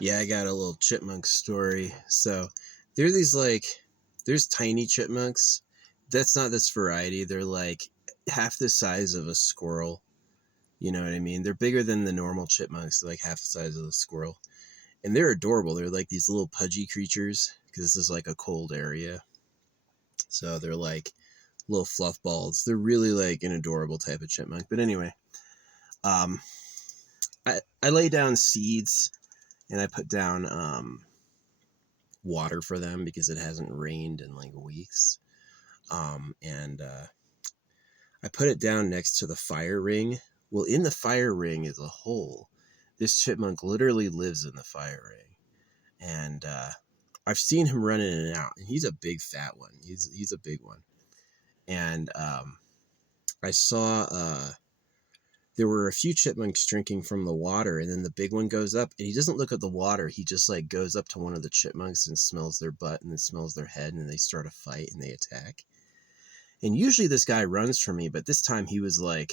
Yeah, I got a little chipmunk story. So there are these like, there's tiny chipmunks. That's not this variety. They're like half the size of a squirrel. You know what I mean? They're bigger than the normal chipmunks. They're like half the size of the squirrel. And they're adorable. They're like these little pudgy creatures because this is like a cold area. So they're like little fluff balls. They're really like an adorable type of chipmunk. But anyway, um, I lay down seeds and I put down water for them because it hasn't rained in like weeks. And I put it down next to the fire ring. Well, in the fire ring is a hole. This chipmunk literally lives in the fire ring, and I've seen him run in and out. And he's a big fat one. He's a big one. And I saw there were a few chipmunks drinking from the water, and then the big one goes up, and he doesn't look at the water. He just like goes up to one of the chipmunks and smells their butt, and then smells their head, and they start a fight and they attack. And usually this guy runs from me, but this time he was like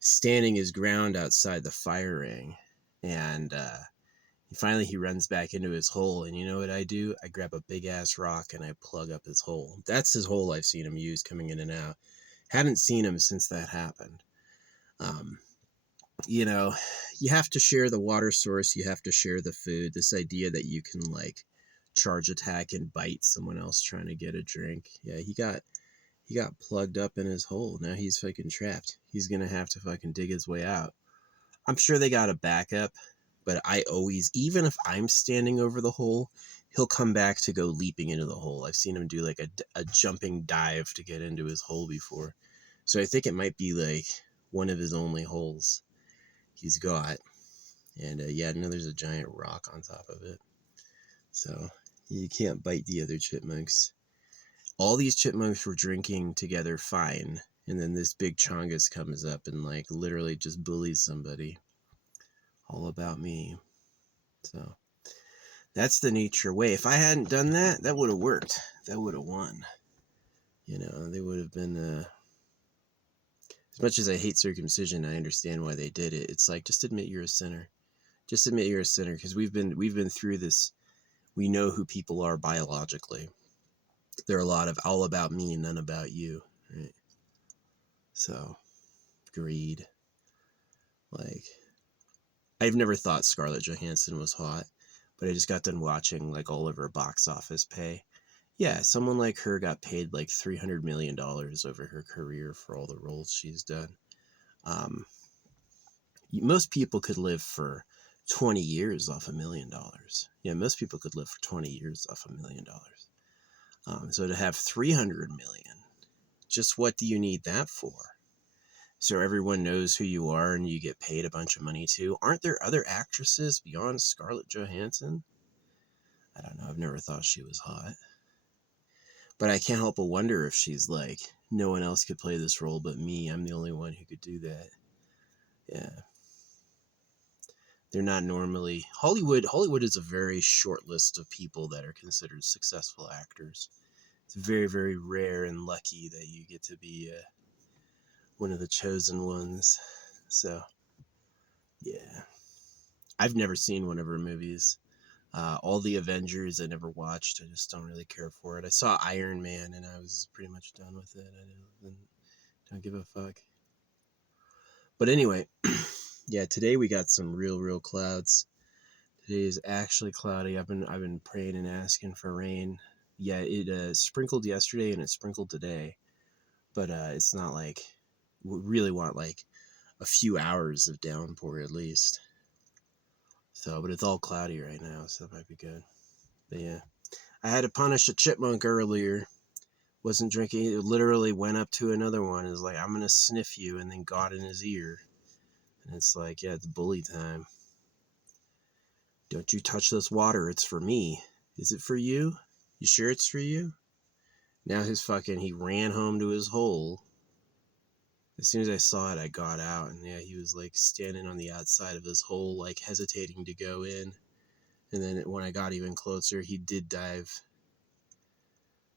standing his ground outside the fire ring. And finally he runs back into his hole. And you know what I do? I grab a big ass rock and I plug up his hole. That's his hole I've seen him use coming in and out. Haven't seen him since that happened. You know, you have to share the water source. You have to share the food. This idea that you can like charge attack and bite someone else trying to get a drink. Yeah, he got plugged up in his hole. Now he's fucking trapped. He's gonna have to fucking dig his way out. I'm sure they got a backup, but I always, even if I'm standing over the hole, he'll come back to go leaping into the hole. I've seen him do like a jumping dive to get into his hole before. So I think it might be like one of his only holes he's got. And yeah, no, there's a giant rock on top of it. So you can't bite the other chipmunks. All these chipmunks were drinking together fine, and then this big chongus comes up and like literally just bullies somebody. All about me. So that's the nature way. If I hadn't done that, that would have worked. That would have won. You know, they would have been as much as I hate circumcision, I understand why they did it. It's like, just admit you're a sinner. Just admit you're a sinner, because we've been through this. We know who people are biologically. They're a lot of all about me, none about you, right? So, greed. Like, I've never thought Scarlett Johansson was hot, but I just got done watching like all of her box office pay. Yeah, someone like her got paid like $300 million over her career for all the roles she's done. Most people could live for 20 years off $1 million. Yeah, most people could live for 20 years off $1 million. So to have 300 million, just what do you need that for? So everyone knows who you are and you get paid a bunch of money too. Aren't there other actresses beyond Scarlett Johansson? I don't know. I've never thought she was hot. But I can't help but wonder if she's like, no one else could play this role but me. I'm the only one who could do that. Yeah. They're not normally... Hollywood is a very short list of people that are considered successful actors. It's very, very rare and lucky that you get to be one of the chosen ones. So, yeah. I've never seen one of her movies. All the Avengers I never watched. I just don't really care for it. I saw Iron Man and I was pretty much done with it. I don't give a fuck. But anyway, yeah, today we got some real clouds. Today is actually cloudy. I've been praying and asking for rain. Yeah, it sprinkled yesterday and it sprinkled today, but it's not like we really want like a few hours of downpour at least. So, but it's all cloudy right now, so that might be good. But yeah, I had to punish a chipmunk earlier. Wasn't drinking. It literally went up to another one. It was like, I'm gonna sniff you, and then got in his ear. And it's like, yeah, it's bully time. Don't you touch this water. It's for me. Is it for you? You sure it's for you? Now he ran home to his hole. As soon as I saw it, I got out. And yeah, he was like standing on the outside of his hole, like hesitating to go in. And then when I got even closer, he did dive.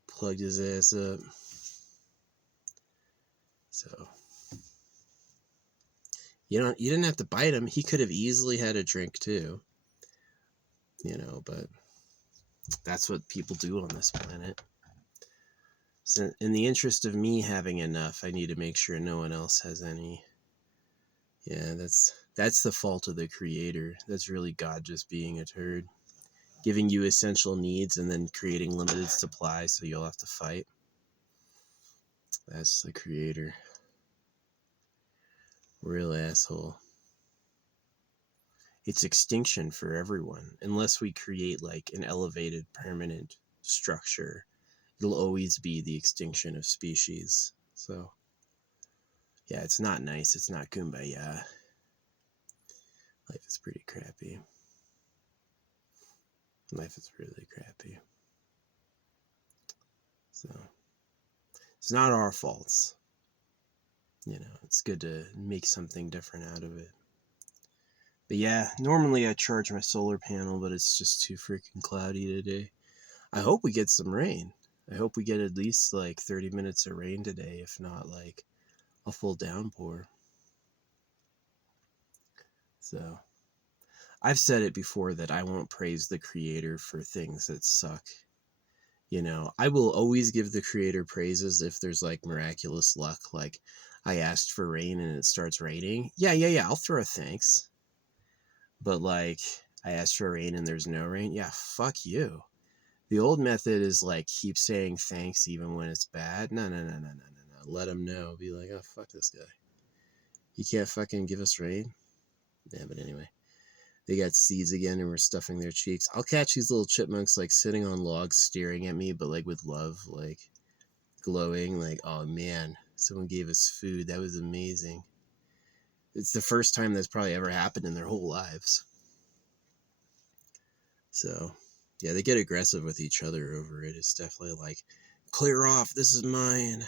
Plugged his ass up. So you didn't have to bite him. He could have easily had a drink too. but that's what people do on this planet. So in the interest of me having enough, I need to make sure no one else has any. Yeah, that's the fault of the creator. That's really God just being a turd, giving you essential needs and then creating limited supply so you'll have to fight. That's the creator. Real asshole. It's extinction for everyone unless we create like an elevated permanent structure. It'll always be the extinction of species. So yeah, it's not nice. It's not kumbaya. Life is pretty crappy. Life is really crappy. So it's not our faults. It's good to make something different out of it. But yeah, normally I charge my solar panel, but it's just too freaking cloudy today. I hope we get some rain. I hope we get at least like 30 minutes of rain today, if not like a full downpour. So I've said it before that I won't praise the creator for things that suck. I will always give the creator praises if there's like miraculous luck, like I asked for rain and it starts raining. Yeah, I'll throw a thanks. But like I asked for rain and there's no rain. Yeah, fuck you. The old method is like keep saying thanks even when it's bad. No. Let them know. Be like, oh, fuck this guy. You can't fucking give us rain? Yeah, but anyway. They got seeds again and we're stuffing their cheeks. I'll catch these little chipmunks like sitting on logs staring at me, but like with love, like glowing, like, oh man, someone gave us food. That was amazing. It's the first time that's probably ever happened in their whole lives. So, yeah, they get aggressive with each other over it. It's definitely like, clear off, this is mine.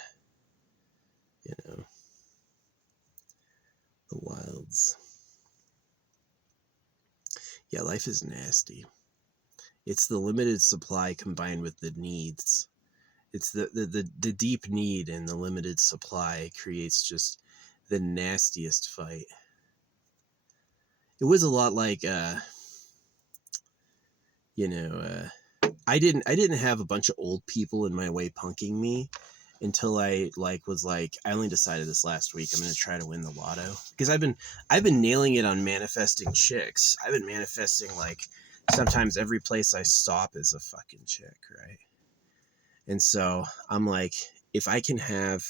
The wilds. Yeah, life is nasty. It's the limited supply combined with the needs. It's the deep need and the limited supply creates just the nastiest fight. It was a lot like I didn't have a bunch of old people in my way punking me until I I only decided this last week I'm going to try to win the lotto because I've been nailing it on manifesting chicks. I've been manifesting like sometimes every place I stop is a fucking chick, right? And so I'm like, if I can have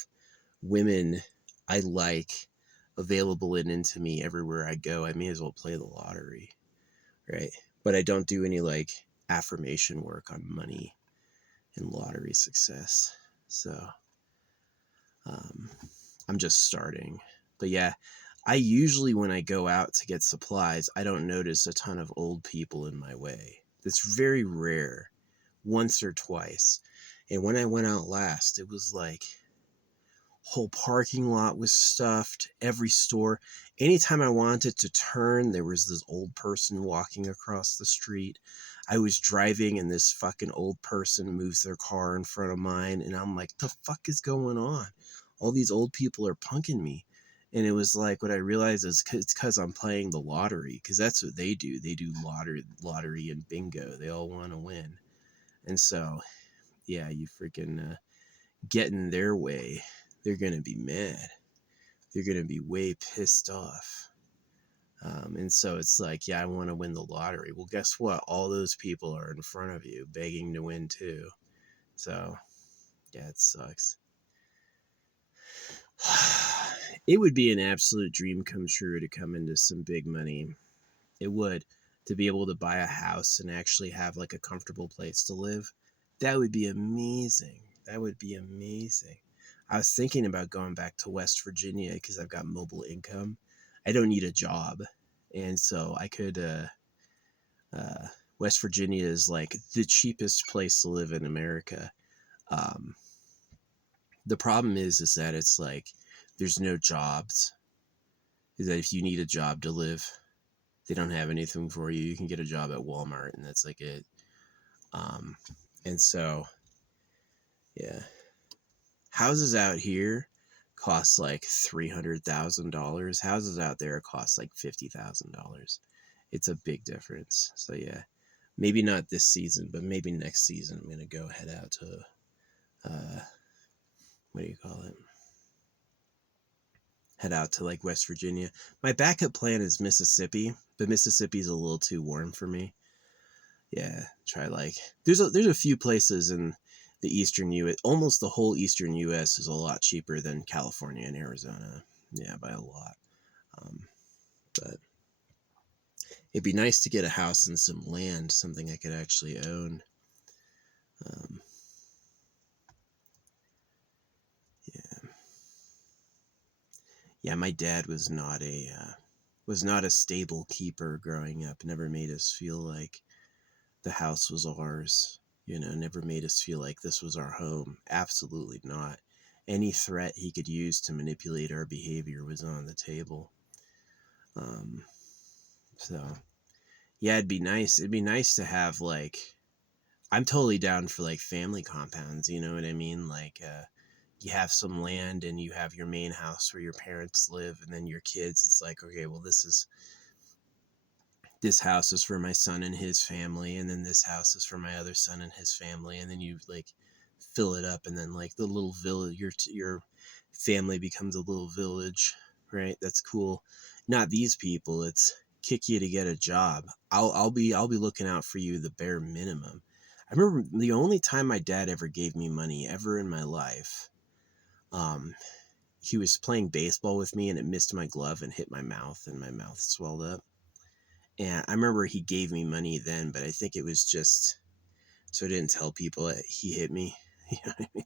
women I like available and into me everywhere I go, I may as well play the lottery, right? But I don't do any like affirmation work on money and lottery success. So I'm just starting. But yeah, I usually, when I go out to get supplies, I don't notice a ton of old people in my way. It's very rare, once or twice. And when I went out last, it was like whole parking lot was stuffed, every store. Anytime I wanted to turn, there was this old person walking across the street. I was driving and this fucking old person moves their car in front of mine and I'm like, the fuck is going on? All these old people are punking me. And it was like, what I realized is it's because I'm playing the lottery, because that's what they do. They do lottery and bingo. They all want to win. And so, yeah, you freaking get in their way, they're going to be mad. They're going to be way pissed off. And so it's like, yeah, I want to win the lottery. Well, guess what? All those people are in front of you begging to win too. So, yeah, it sucks. It would be an absolute dream come true to come into some big money. It would. To be able to buy a house and actually have like a comfortable place to live. That would be amazing. That would be amazing. I was thinking about going back to West Virginia because I've got mobile income. I don't need a job. And so I could, West Virginia is like the cheapest place to live in America. Um, the problem is that it's like, there's no jobs. Is that if you need a job to live, they don't have anything for you. You can get a job at Walmart and that's like it. And so, yeah. Houses out here cost like $300,000. Houses out there cost like $50,000. It's a big difference. So yeah, Maybe not this season, but maybe next season I'm gonna go head out to what do you call it? Head out to like West Virginia. My backup plan is Mississippi, but Mississippi's a little too warm for me. Yeah, try like there's a few places in the eastern U.S. Almost the whole eastern U.S. is a lot cheaper than California and Arizona. Yeah, by a lot. But it'd be nice to get a house and some land, something I could actually own. Um, yeah, yeah. My dad was not a stable keeper growing up. Never made us feel like the house was ours. You know, never made us feel like this was our home. Absolutely not. Any threat he could use to manipulate our behavior was on the table. Um, so yeah, it'd be nice. It'd be nice to have like, I'm totally down for like family compounds. You know what I mean? Like, you have some land and you have your main house where your parents live, and then your kids. It's like, okay, well, this house is for my son and his family, and then this house is for my other son and his family, and then you like fill it up, and then like the little village, your family becomes a little village, right? That's cool. Not these people. It's kick you to get a job. I'll be looking out for you the bare minimum. I remember the only time my dad ever gave me money ever in my life. Um, he was playing baseball with me and it missed my glove and hit my mouth, and my mouth swelled up. And I remember he gave me money then, but I think it was just so I didn't tell people that he hit me. You know what I mean?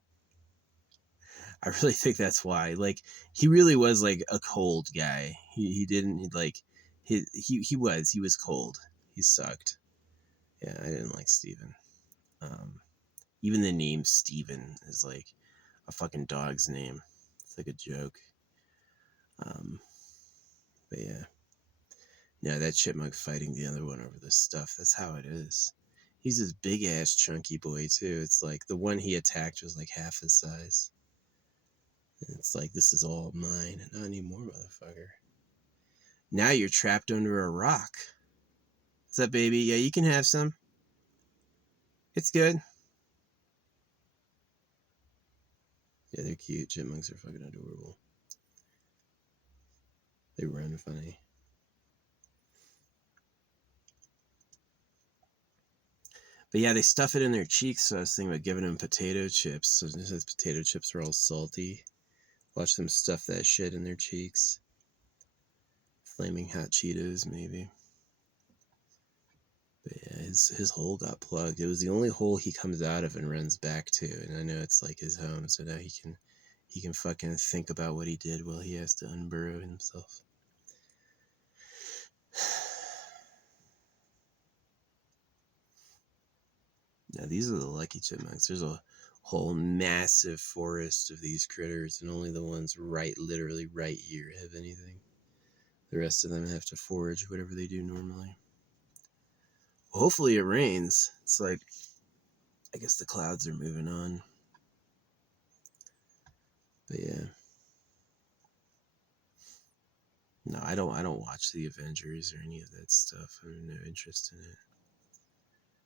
I really think that's why. Like, he really was like a cold guy. He didn't like he was cold. He sucked. Yeah, I didn't like Steven. Um, Even the name Steven is like a fucking dog's name. It's like a joke. Um, but yeah. No, that chipmunk fighting the other one over this stuff. That's how it is. He's this big ass chunky boy too. It's like the one he attacked was like half his size. And it's like, this is all mine. Not anymore, motherfucker. Now you're trapped under a rock. What's up, baby? Yeah, you can have some. It's good. Yeah, they're cute. Chipmunks are fucking adorable. They run funny. But yeah, they stuff it in their cheeks, so I was thinking about giving them potato chips. So since potato chips are all salty, watch them stuff that shit in their cheeks. Flaming hot Cheetos, maybe. But yeah, his hole got plugged. It was the only hole he comes out of and runs back to, and I know it's like his home, so now he can fucking think about what he did while he has to unburrow himself. Now these are the lucky chipmunks. There's a whole massive forest of these critters, and only the ones literally right here have anything. The rest of them have to forage whatever they do normally. Well, hopefully it rains. It's like, I guess the clouds are moving on. But yeah. No, I don't watch the Avengers or any of that stuff. I have no interest in it.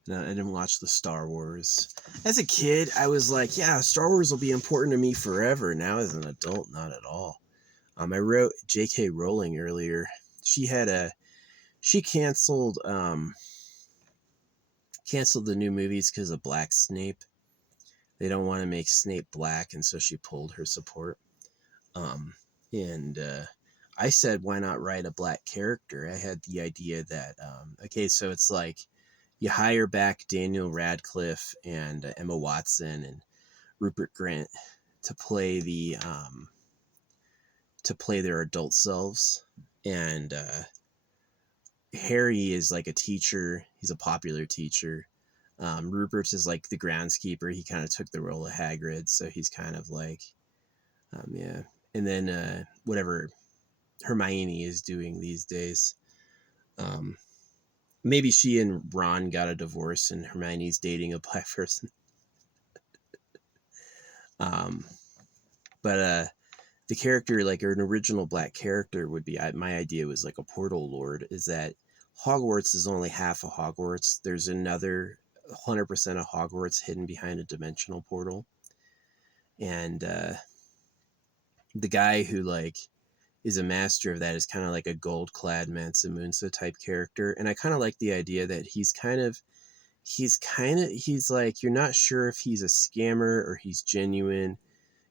No, I didn't watch the Star Wars. As a kid, I was like, yeah, Star Wars will be important to me forever. Now as an adult, not at all. I wrote J.K. Rowling earlier. She canceled the new movies because of Black Snape. They don't want to make Snape black, and so she pulled her support. And I said, why not write a black character? I had the idea that, okay, so it's like you hire back Daniel Radcliffe and Emma Watson and Rupert Grint to play their adult selves, and Harry is like a teacher. He's a popular teacher. Rupert is like the groundskeeper. He kind of took the role of Hagrid, so he's kind of like, yeah. And then whatever Hermione is doing these days. Maybe she and Ron got a divorce and Hermione's dating a black person. But the character, like an original black character, would be, my idea was like a portal lord, is that Hogwarts is only half of Hogwarts. There's another 100% of Hogwarts hidden behind a dimensional portal. And the guy who like is a master of that is kind of like a gold clad Mansa Musa type character. And I kind of like the idea that he's like, you're not sure if he's a scammer or he's genuine.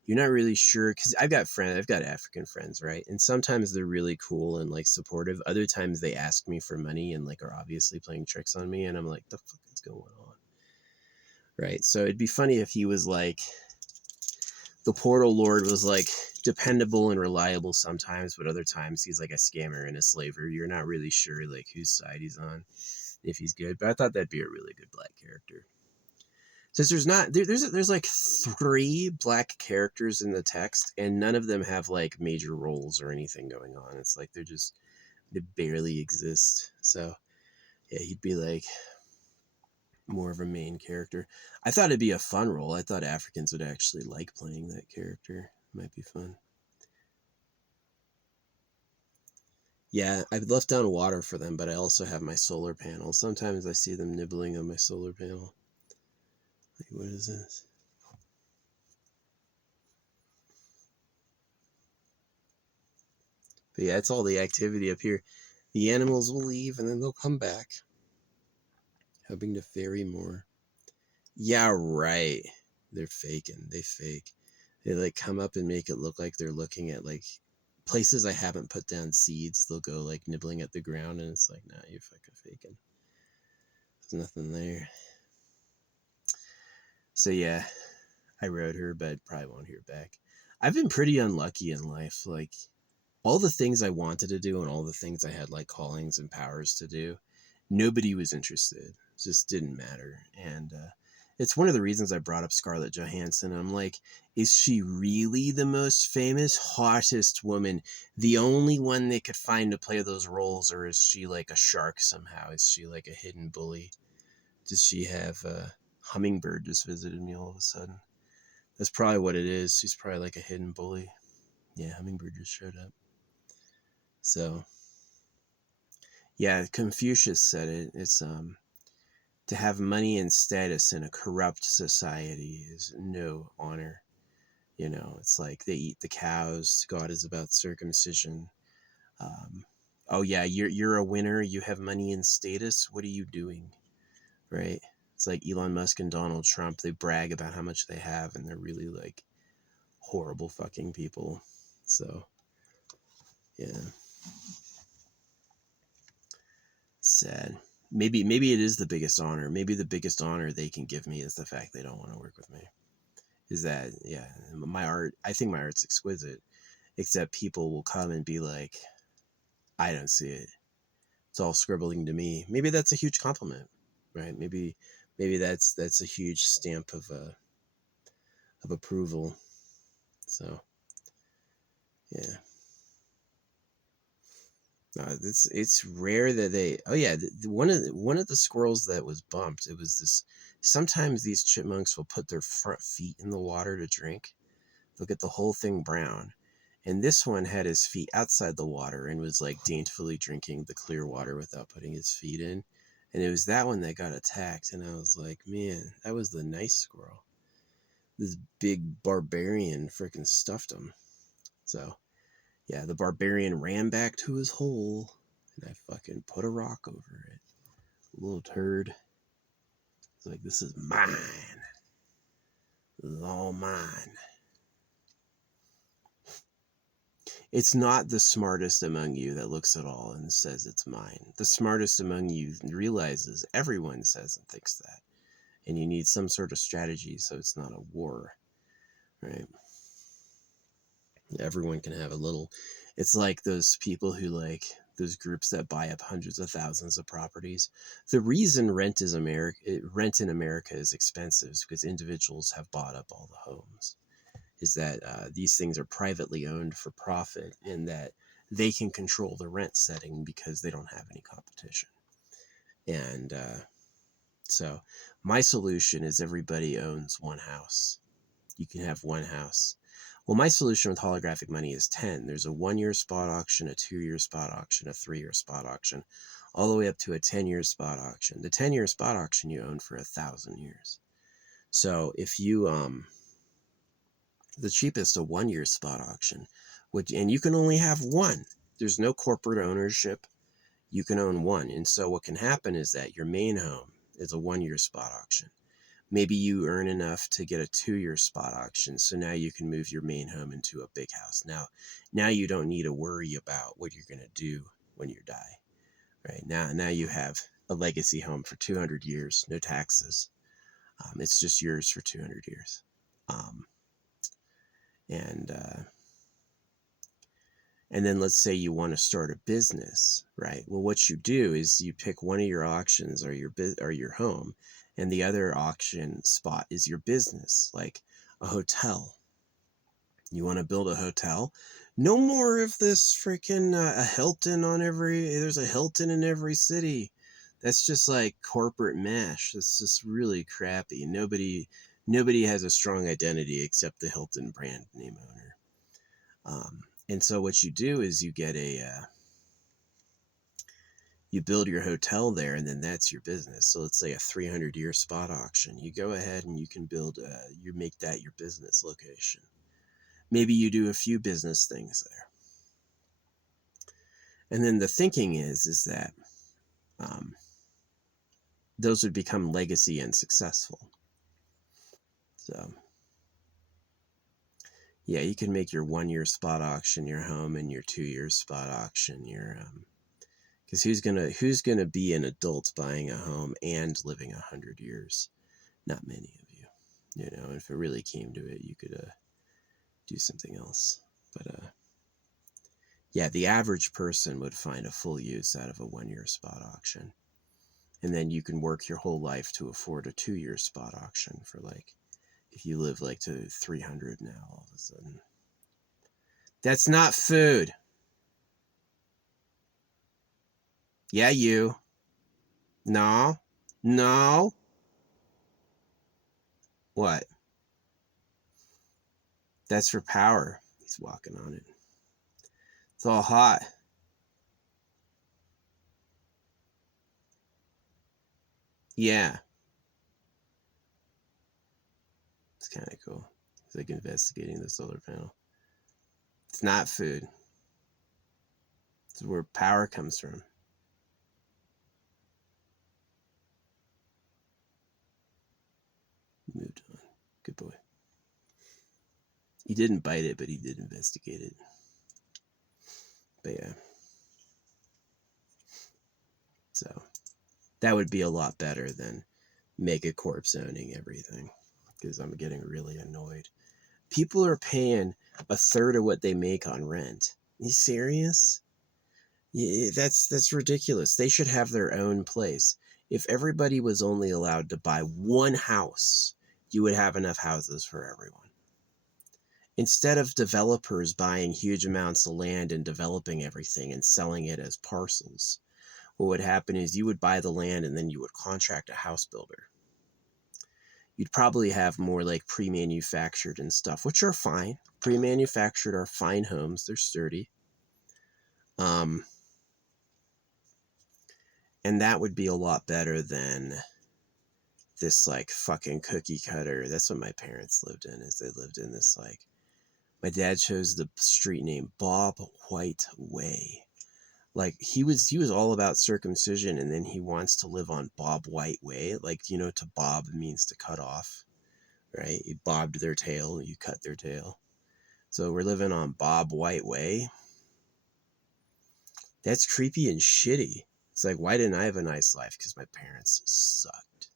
You're not really sure, because I've got African friends, right? And sometimes they're really cool and like supportive. Other times they ask me for money and like are obviously playing tricks on me, and I'm like, the fuck is going on, right? So it'd be funny if he was like, the portal lord was like dependable and reliable sometimes, but other times he's like a scammer and a slaver. You're not really sure like whose side he's on, if he's good. But I thought that'd be a really good black character. Since there's like 3 black characters in the text, and none of them have like major roles or anything going on. It's like they barely exist. So yeah, he'd be like more of a main character. I thought it'd be a fun role. I thought Africans would actually like playing that character. Might be fun. Yeah, I've left down water for them, but I also have my solar panel. Sometimes I see them nibbling on my solar panel. Like, what is this? But yeah, it's all the activity up here. The animals will leave and then they'll come back, hoping to ferry more. Yeah, right. They're faking. They fake. They like come up and make it look like they're looking at like places I haven't put down seeds. They'll go like nibbling at the ground, and it's like, nah, you're fucking faking. There's nothing there. So yeah, I wrote her, but probably won't hear back. I've been pretty unlucky in life. Like, all the things I wanted to do and all the things I had like callings and powers to do, nobody was interested. It just didn't matter. And it's one of the reasons I brought up Scarlett Johansson. I'm like, is she really the most famous, hottest woman, the only one they could find to play those roles, or is she like a shark somehow? Is she like a hidden bully? Does she have a hummingbird just visited me all of a sudden? That's probably what it is. She's probably like a hidden bully. Yeah, hummingbird just showed up. So yeah, Confucius said it. It's to have money and status in a corrupt society is no honor. You know, it's like they eat the cows. God is about circumcision. Um, oh yeah, you're a winner. You have money and status. What are you doing, right? It's like Elon Musk and Donald Trump. They brag about how much they have, and they're really like horrible fucking people. So yeah, sad. Maybe it is the biggest honor. Maybe the biggest honor they can give me is the fact they don't want to work with me. Is that, yeah, my art, I think my art's exquisite, except people will come and be like, I don't see it. It's all scribbling to me. Maybe that's a huge compliment, right? Maybe that's a huge stamp of approval. So yeah. It's rare that they. Oh yeah, one of the squirrels that was bumped. It was this. Sometimes these chipmunks will put their front feet in the water to drink. They'll get the whole thing brown, and this one had his feet outside the water and was like daintily drinking the clear water without putting his feet in. And it was that one that got attacked, and I was like, man, that was the nice squirrel. This big barbarian freaking stuffed him. So yeah, the barbarian ran back to his hole, and I fucking put a rock over it. Little turd. It's like, this is mine. This is all mine. It's not the smartest among you that looks at all and says it's mine. The smartest among you realizes everyone says and thinks that. And you need some sort of strategy so it's not a war, right? Everyone can have a little. It's like those people who like those groups that buy up hundreds of thousands of properties. The reason rent in America is expensive is because individuals have bought up all the homes. Is that these things are privately owned for profit, and that they can control the rent setting because they don't have any competition. And so my solution is everybody owns one house. You can have one house. Well, my solution with holographic money is 10. There's a 1-year spot auction, a 2-year spot auction, a 3-year spot auction. all the way up to a 10-year spot auction. The 10-year spot auction you own for 1,000 years. So if you the cheapest a 1-year spot auction, which, and you can only have one. There's no corporate ownership. You can own one. And so what can happen is that your main home is a 1-year spot auction. Maybe you earn enough to get a 2-year spot auction. So now you can move your main home into a big house. Now you don't need to worry about what you're going to do when you die. Right? Now you have a legacy home for 200 years, no taxes. It's just yours for 200 years. And then let's say you want to start a business, right? Well, what you do is you pick one of your auctions or your home, and the other auction spot is your business, like a hotel. You want to build a hotel? No more of this freaking a Hilton on there's a Hilton in every city. That's just like corporate mash. That's just really crappy. Nobody has a strong identity except the Hilton brand name owner. And so what you do is you get you build your hotel there, and then that's your business. So let's say a 300-year spot auction. You go ahead and you can you make that your business location. Maybe you do a few business things there. And then the thinking is that those would become legacy and successful. So yeah, you can make your 1-year spot auction your home, and your 2-year spot auction your because who's gonna be an adult buying a home and living 100 years? Not many of you. You know, if it really came to it, you could do something else. But yeah, the average person would find a full use out of a 1-year spot auction. And then you can work your whole life to afford a 2-year spot auction for, like, if you live like to 300 now, all of a sudden. That's not food. Yeah, you. No. No. What? That's for power. He's walking on it. It's all hot. Yeah. It's kind of cool. It's like investigating the solar panel. It's not food. It's where power comes from. Moved on. Good boy. He didn't bite it, but he did investigate it. But yeah. So that would be a lot better than megacorp owning everything, because I'm getting really annoyed. People are paying a third of what they make on rent. Are you serious? Yeah, that's ridiculous. They should have their own place. If everybody was only allowed to buy one house, you would have enough houses for everyone. Instead of developers buying huge amounts of land and developing everything and selling it as parcels, what would happen is you would buy the land and then you would contract a house builder. You'd probably have more like pre-manufactured and stuff, which are fine. Pre-manufactured are fine homes. They're sturdy. And that would be a lot better than this like fucking cookie cutter. That's what my parents lived in, is they lived in this like, my dad chose the street name Bob White Way. Like he was all about circumcision, and then he wants to live on Bob White Way. Like, you know, to bob means to cut off, right? You bobbed their tail, you cut their tail. So we're living on Bob White Way. That's creepy and shitty. It's like, why didn't I have a nice life? Because my parents sucked.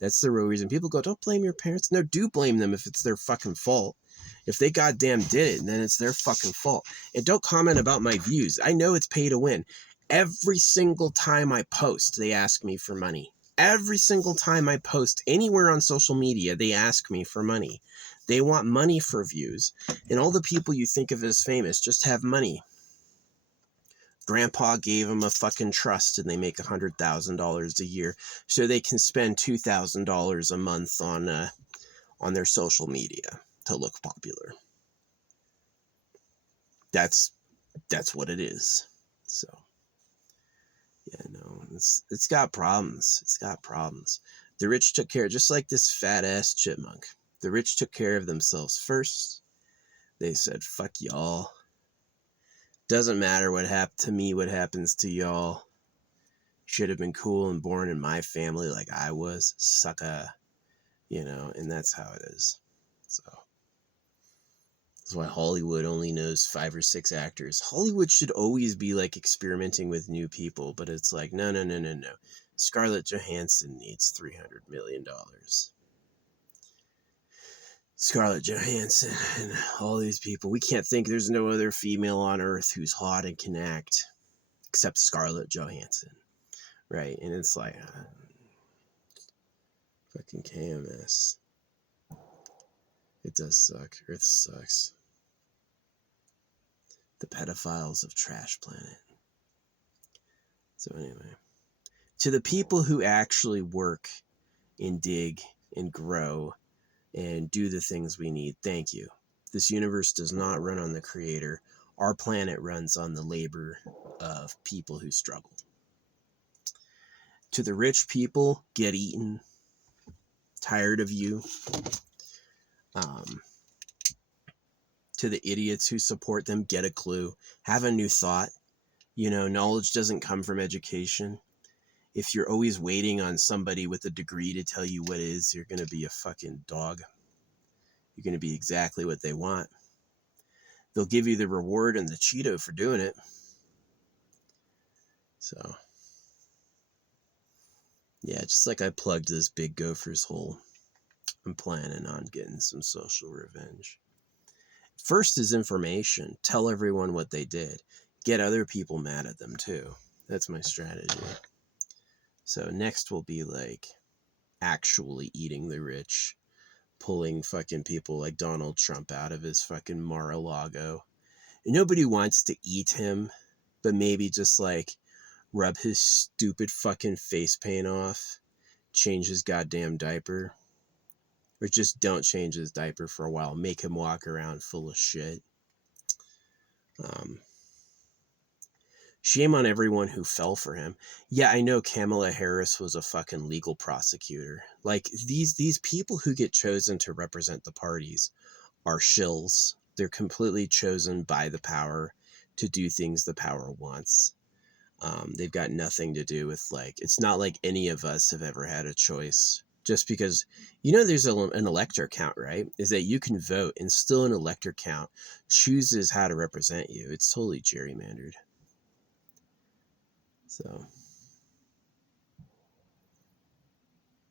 That's the real reason. People go, don't blame your parents. No, do blame them if it's their fucking fault. If they goddamn did it, then it's their fucking fault. And don't comment about my views. I know it's pay to win. Every single time I post, they ask me for money. Every single time I post anywhere on social media, they ask me for money. They want money for views. And all the people you think of as famous just have money. Grandpa gave them a fucking trust and they make $100,000 a year so they can spend $2,000 a month on their social media to look popular. That's what it is. So Yeah, no, it's got problems. It's got problems. The rich took care, just like this fat ass chipmunk. The rich took care of themselves first. They said, "Fuck y'all. Doesn't matter what happened to me. What happens to y'all? Should have been cool and born in my family like I was, sucker." You know, and that's how it is. So that's why Hollywood only knows 5 or 6 actors. Hollywood should always be like experimenting with new people, but it's like, no, no, no, no, no. Scarlett Johansson needs $300 million. Scarlett Johansson and all these people. We can't think there's no other female on earth who's hot and can act except Scarlett Johansson, right? And it's like, fucking KMS. It does suck. Earth sucks. The pedophiles of Trash Planet. So anyway, to the people who actually work and dig and grow and do the things we need, thank you. This universe does not run on the creator. Our planet runs on the labor of people who struggle. To the rich people, get eaten. Tired of you. To the idiots who support them, get a clue. Have a new thought. You know, knowledge doesn't come from education. If you're always waiting on somebody with a degree to tell you what is, you're going to be a fucking dog. You're going to be exactly what they want. They'll give you the reward and the Cheeto for doing it. So, yeah, just like I plugged this big gopher's hole, I'm planning on getting some social revenge. First is information. Tell everyone what they did. Get other people mad at them too. That's my strategy. So next will be like actually eating the rich, pulling fucking people like Donald Trump out of his fucking Mar-a-Lago. Nobody wants to eat him, but maybe just like rub his stupid fucking face paint off, change his goddamn diaper, or just don't change his diaper for a while. Make him walk around full of shit. Shame on everyone who fell for him. Yeah, I know Kamala Harris was a fucking legal prosecutor. Like, these people who get chosen to represent the parties are shills. They're completely chosen by the power to do things the power wants. They've got nothing to do with, like, it's not like any of us have ever had a choice. Just because, you know, there's an elector count, right? Is that you can vote and still an elector count chooses how to represent you. It's totally gerrymandered. So,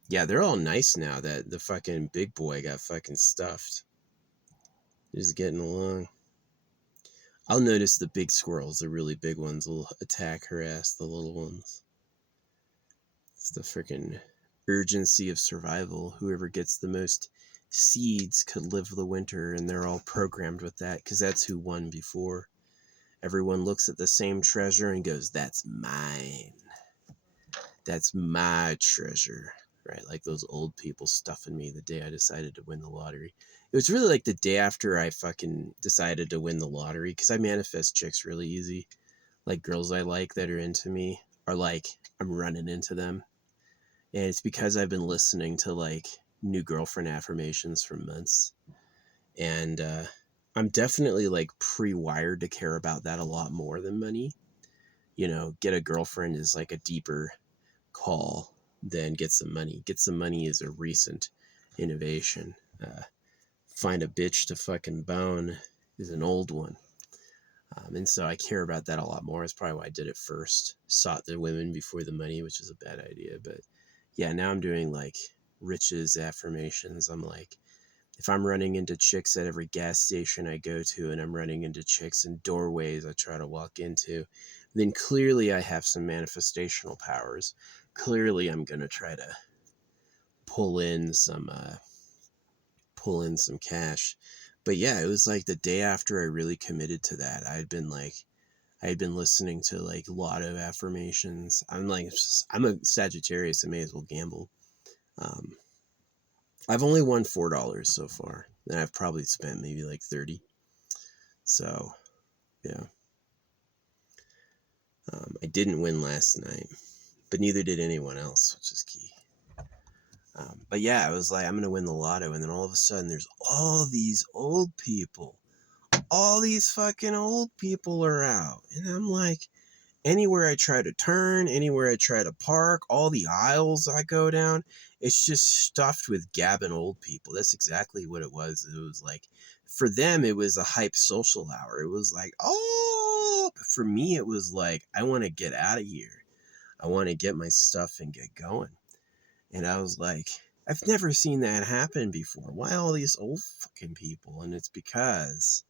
yeah, they're all nice now that the fucking big boy got fucking stuffed. They're just getting along. I'll notice the big squirrels, the really big ones, will attack, harass the little ones. It's the freaking urgency of survival. Whoever gets the most seeds could live the winter, and they're all programmed with that because that's who won before. Everyone looks at the same treasure and goes, "That's mine. That's my treasure." Right? Like those old people stuffing me the day I decided to win the lottery. It was really like the day after I fucking decided to win the lottery, because I manifest chicks really easy. Like girls I like that are into me are like, I'm running into them. And it's because I've been listening to like new girlfriend affirmations for months. And I'm definitely like pre-wired to care about that a lot more than money. You know, get a girlfriend is like a deeper call than get some money. Get some money is a recent innovation. Find a bitch to fucking bone is an old one. And so I care about that a lot more. It's probably why I did it first. Sought the women before the money, which is a bad idea. But yeah, now I'm doing like riches affirmations. I'm like, if I'm running into chicks at every gas station I go to, and I'm running into chicks in doorways I try to walk into, then clearly I have some manifestational powers. Clearly I'm going to try to pull in some cash. But yeah, it was like the day after I really committed to that. I had been listening to like a lot of affirmations. I'm a Sagittarius. I may as well gamble. I've only won $4 so far, and I've probably spent maybe like 30. So, yeah. I didn't win last night, but neither did anyone else, which is key. But yeah, I was like, I'm going to win the lotto. And then all of a sudden, there's all these old people. All these fucking old people are out. And I'm like, anywhere I try to turn, anywhere I try to park, all the aisles I go down, it's just stuffed with gabbing old people. That's exactly what it was. It was like, for them, it was a hype social hour. It was like, oh, but for me, it was like, I want to get out of here. I want to get my stuff and get going. And I was like, I've never seen that happen before. Why all these old fucking people? And it's because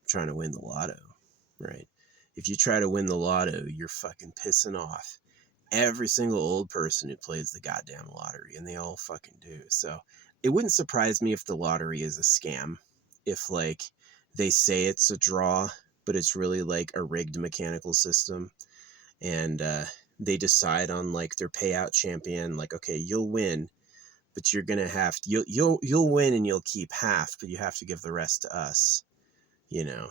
I'm trying to win the lotto, right? If you try to win the lotto, you're fucking pissing off every single old person who plays the goddamn lottery, and they all fucking do. So it wouldn't surprise me if the lottery is a scam. If, like, they say it's a draw, but it's really like a rigged mechanical system, and they decide on like their payout champion, like, okay, you'll win, but you're gonna have to, you'll win and you'll keep half, but you have to give the rest to us. You know,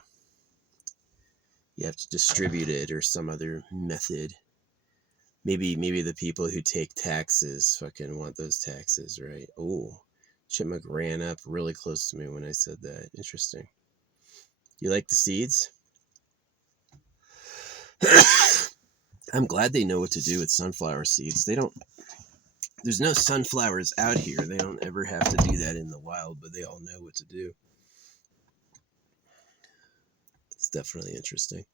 you have to distribute it or some other method. Maybe the people who take taxes fucking want those taxes, right? Oh, chipmunk ran up really close to me when I said that. Interesting. You like the seeds? I'm glad they know what to do with sunflower seeds. They don't. There's no sunflowers out here. They don't ever have to do that in the wild, but they all know what to do. It's definitely interesting.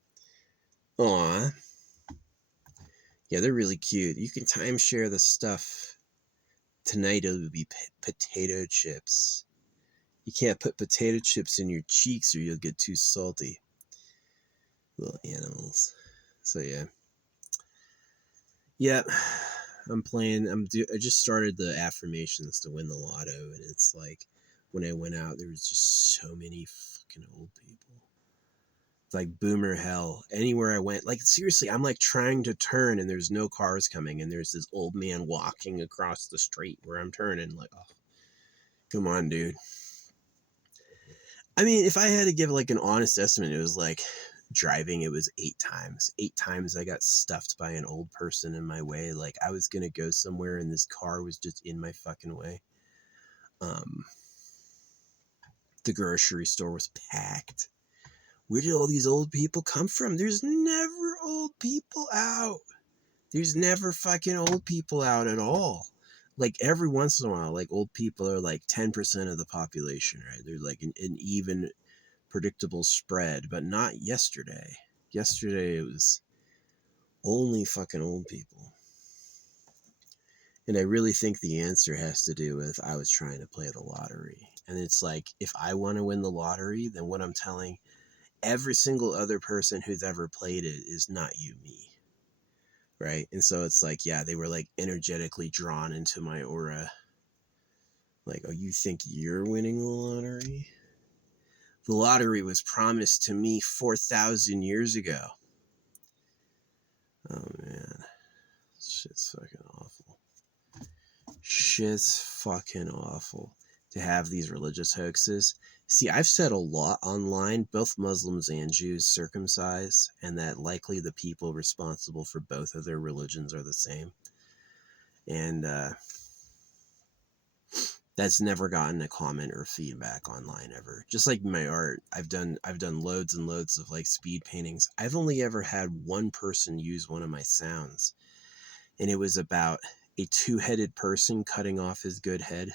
Aw. Yeah, they're really cute. You can timeshare the stuff. Tonight it would be potato chips. You can't put potato chips in your cheeks or you'll get too salty. Little animals. So yeah. Yep. I'm playing. I just started the affirmations to win the lotto, and it's like when I went out, there was just so many fucking old people. It's like boomer hell. Anywhere I went, like seriously, I'm like trying to turn, and there's no cars coming, and there's this old man walking across the street where I'm turning. Like, oh, come on, dude. I mean, if I had to give like an honest estimate, it was like driving, it was 8 times. 8 times I got stuffed by an old person in my way. Like I was gonna go somewhere and this car was just in my fucking way. Um, the grocery store was packed. Where did all these old people come from? There's never old people out. There's never fucking old people out at all. Like every once in a while, like old people are like 10% of the population, right? They're like an even predictable spread, but not yesterday. Yesterday it was only fucking old people. And I really think the answer has to do with I was trying to play the lottery. And it's like, if I want to win the lottery, then what I'm telling every single other person who's ever played it is not you, me. Right? And so it's like, yeah, they were like energetically drawn into my aura. Like, oh, you think you're winning the lottery? The lottery was promised to me 4,000 years ago. Oh, man. Shit's fucking awful. Shit's fucking awful to have these religious hoaxes. See, I've said a lot online, both Muslims and Jews circumcise, and that likely the people responsible for both of their religions are the same. And that's never gotten a comment or feedback online ever. Just like my art, I've done loads and loads of like speed paintings. I've only ever had one person use one of my sounds, and it was about a two-headed person cutting off his good head,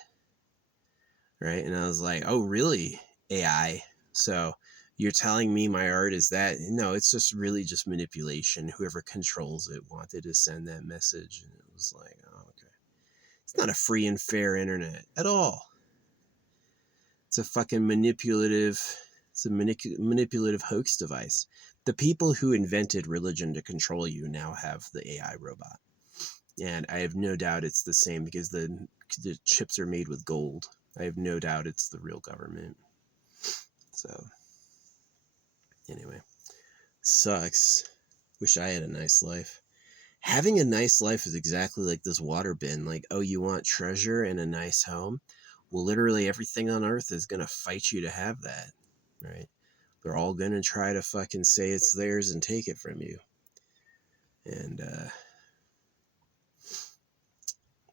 right? And I was like, oh really, AI? So you're telling me my art is that? No, it's just really just manipulation. Whoever controls it wanted to send that message, and it was like, oh, okay. It's not a free and fair internet at all. It's a fucking manipulative hoax device. The people who invented religion to control you now have the AI robot. And I have no doubt it's the same because the chips are made with gold. I have no doubt it's the real government. So, anyway, sucks. Wish I had a nice life. Having a nice life is exactly like this water bin. Like, oh, you want treasure and a nice home? Well, literally everything on earth is going to fight you to have that, right? They're all going to try to fucking say it's theirs and take it from you. And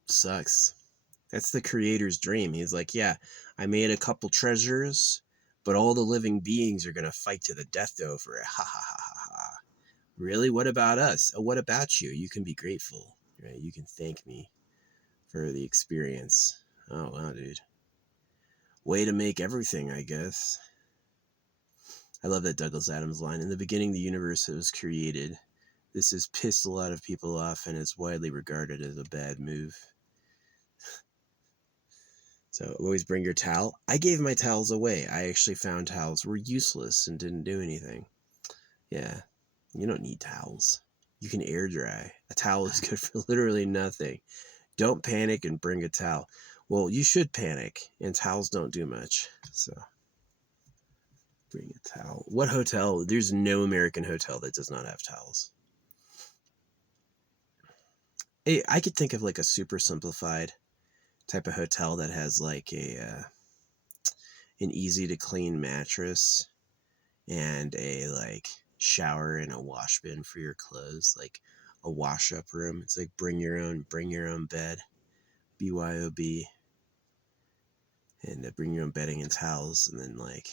sucks. That's the creator's dream. He's like, yeah, I made a couple treasures, but all the living beings are going to fight to the death over it. Ha ha ha ha ha. Really? What about us? Oh, what about you? You can be grateful, right? You can thank me for the experience. Oh, wow, dude. Way to make everything, I guess. I love that Douglas Adams line. In the beginning, the universe was created. This has pissed a lot of people off and is widely regarded as a bad move. So always bring your towel. I gave my towels away. I actually found towels were useless and didn't do anything. Yeah, you don't need towels. You can air dry. A towel is good for literally nothing. Don't panic and bring a towel. Well, you should panic, and towels don't do much. So bring a towel. What hotel? There's no American hotel that does not have towels. I could think of like a super simplified type of hotel that has like an easy to clean mattress and a like shower and a wash bin for your clothes, like a wash up room. It's like bring your own bed, BYOB, and bring your own bedding and towels. And then like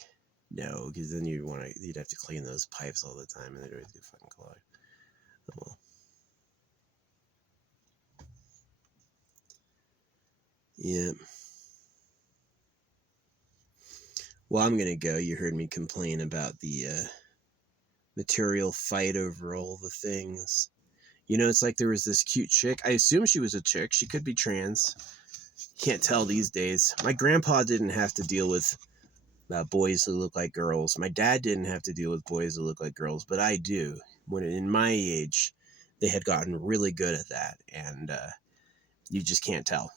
no, because then you'd have to clean those pipes all the time, and they'd always get fucking clogged. Oh, well. Yeah. Well, I'm gonna go. You heard me complain about the material fight over all the things. You know, it's like there was this cute chick. I assume she was a chick. She could be trans. Can't tell these days. My grandpa didn't have to deal with boys who look like girls. My dad didn't have to deal with boys who look like girls, but I do. When in my age, they had gotten really good at that, and you just can't tell.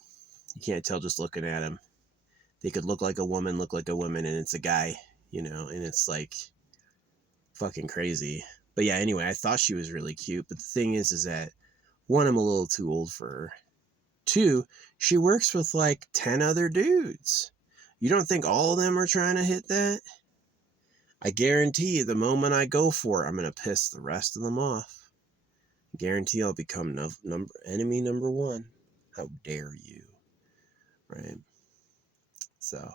You can't tell just looking at them. They could look like a woman, and it's a guy, you know, and it's like fucking crazy. But yeah, anyway, I thought she was really cute, but the thing is that one, I'm a little too old for her. Two, she works with like 10 other dudes. You don't think all of them are trying to hit that? I guarantee you, the moment I go for it, I'm going to piss the rest of them off. I guarantee I'll become enemy number one. How dare you? Right? So,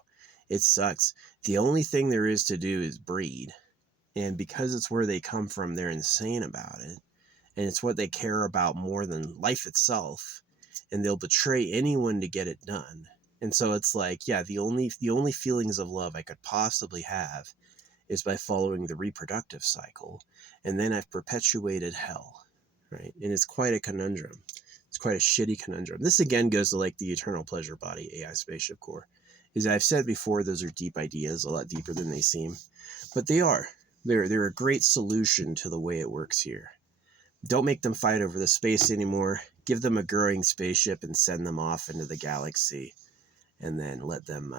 it sucks. The only thing there is to do is breed. And because it's where they come from, they're insane about it. And it's what they care about more than life itself. And they'll betray anyone to get it done. And so it's like, yeah, the only feelings of love I could possibly have is by following the reproductive cycle. And then I've perpetuated hell, right? And it's quite a conundrum. It's quite a shitty conundrum. This again goes to like the eternal pleasure body AI spaceship core. As I've said before, those are deep ideas, a lot deeper than they seem. But they are. They're a great solution to the way it works here. Don't make them fight over the space anymore. Give them a growing spaceship and send them off into the galaxy. And then let them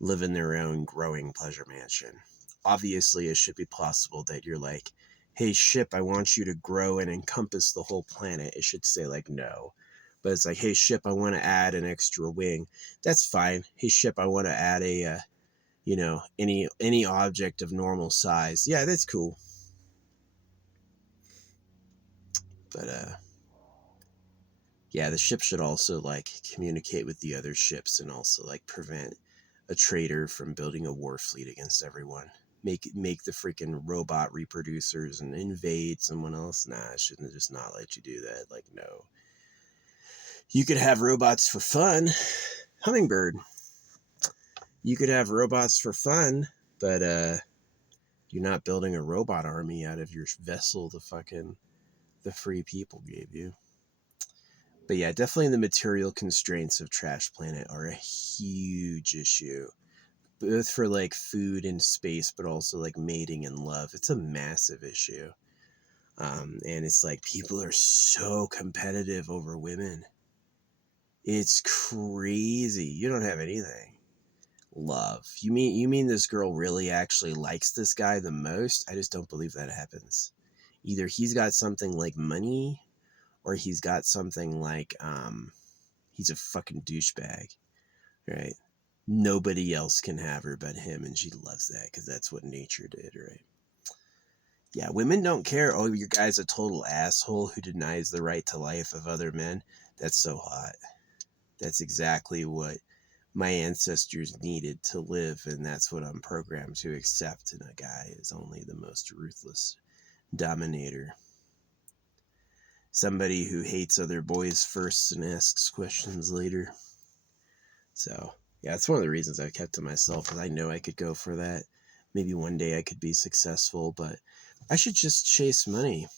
live in their own growing pleasure mansion. Obviously, it should be possible that you're like, hey, ship, I want you to grow and encompass the whole planet. It should say, like, no. But it's like, hey, ship, I want to add an extra wing. That's fine. Hey, ship, I want to add a, any object of normal size. Yeah, that's cool. But, yeah, the ship should also, like, communicate with the other ships and also, like, prevent a traitor from building a war fleet against everyone. Make the freaking robot reproducers and invade someone else. Nah, it shouldn't just not let you do that. Like, no. You could have robots for fun. Hummingbird. You could have robots for fun, but you're not building a robot army out of your vessel the free people gave you. But yeah, definitely the material constraints of Trash Planet are a huge issue. Both for like food and space, but also like mating and love. It's a massive issue. And it's like people are so competitive over women. It's crazy. You don't have anything. Love. You mean this girl really actually likes this guy the most? I just don't believe that happens. Either he's got something like money, or he's got something like he's a fucking douchebag, right? Nobody else can have her but him, and she loves that because that's what nature did, right? Yeah, women don't care. Oh, your guy's a total asshole who denies the right to life of other men. That's so hot. That's exactly what my ancestors needed to live, and that's what I'm programmed to accept. And a guy is only the most ruthless dominator. Somebody who hates other boys first and asks questions later. So, yeah, it's one of the reasons I've kept to myself, because I know I could go for that. Maybe one day I could be successful, but I should just chase money.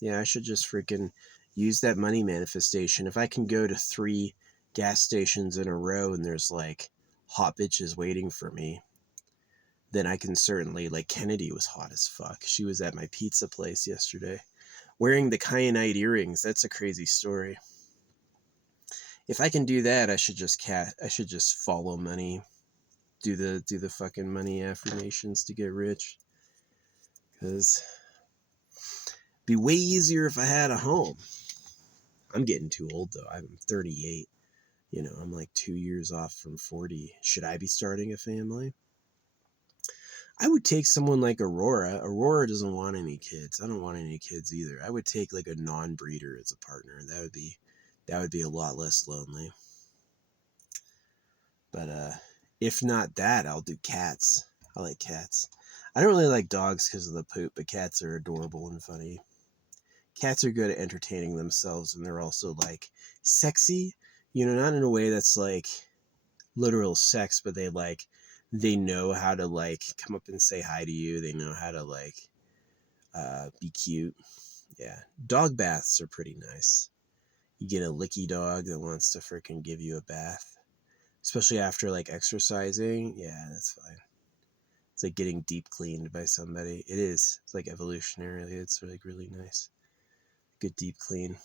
Yeah, I should just freaking use that money manifestation. If I can go to 3 gas stations in a row and there's like hot bitches waiting for me, then I can certainly, like Kennedy was hot as fuck. She was at my pizza place yesterday wearing the kyanite earrings. That's a crazy story. If I can do that, I should just follow money. Do the fucking money affirmations to get rich. Cause it'd be way easier if I had a home. I'm getting too old though. I'm 38. You know, I'm like 2 years off from 40. Should I be starting a family? I would take someone like Aurora. Aurora doesn't want any kids. I don't want any kids either. I would take like a non-breeder as a partner. That would be a lot less lonely. But if not that, I'll do cats. I like cats. I don't really like dogs because of the poop, but cats are adorable and funny. Cats are good at entertaining themselves, and they're also like sexy, you know, not in a way that's like literal sex, but they know how to like come up and say hi to you. They know how to like be cute. Yeah. Dog baths are pretty nice. You get a licky dog that wants to freaking give you a bath, especially after like exercising. Yeah, that's fine. It's like getting deep cleaned by somebody. It is. It's like evolutionarily. It's like really nice. Good deep clean.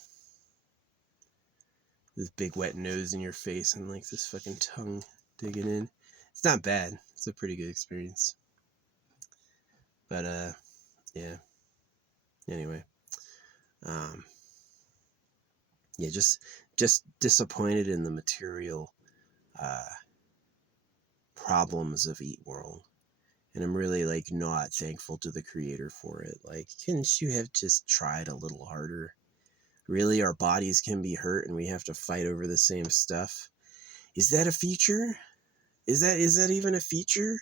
This big wet nose in your face and like this fucking tongue digging in. It's not bad. It's a pretty good experience. But yeah. Anyway. Yeah, just disappointed in the material uh problems of Eat World. And I'm really like not thankful to the creator for it. Like, couldn't you have just tried a little harder? Really, our bodies can be hurt and we have to fight over the same stuff. Is that a feature? Is that even a feature?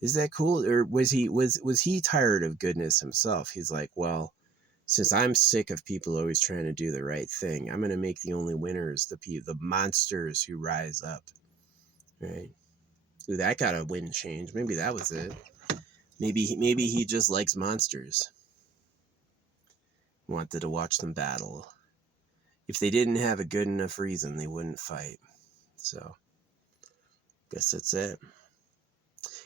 Is that cool? Or was he tired of goodness himself? He's like, well, since I'm sick of people always trying to do the right thing, I'm gonna make the only winners the monsters who rise up. Right? Ooh, that got a wind change. Maybe that was it. Maybe he just likes monsters. Wanted to watch them battle. If they didn't have a good enough reason, they wouldn't fight. So, guess that's it.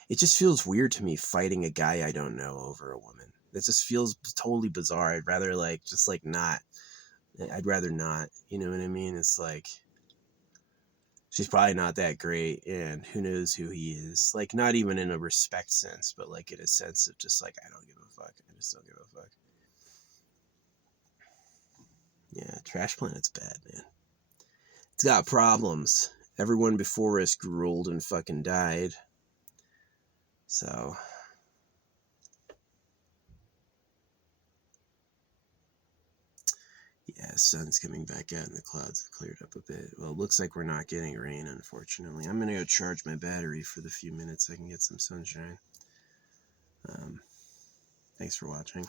It just feels weird to me fighting a guy I don't know over a woman. It just feels totally bizarre. I'd rather like just like not. I'd rather not. You know what I mean? It's like she's probably not that great, and who knows who he is. Like not even in a respect sense, but like in a sense of just like I don't give a fuck. I just don't give a fuck. Yeah, Trash Planet's bad, man. It's got problems. Everyone before us grew old and fucking died. So, yeah, sun's coming back out and the clouds have cleared up a bit. Well, it looks like we're not getting rain, unfortunately. I'm going to go charge my battery for the few minutes I can get some sunshine. Thanks for watching.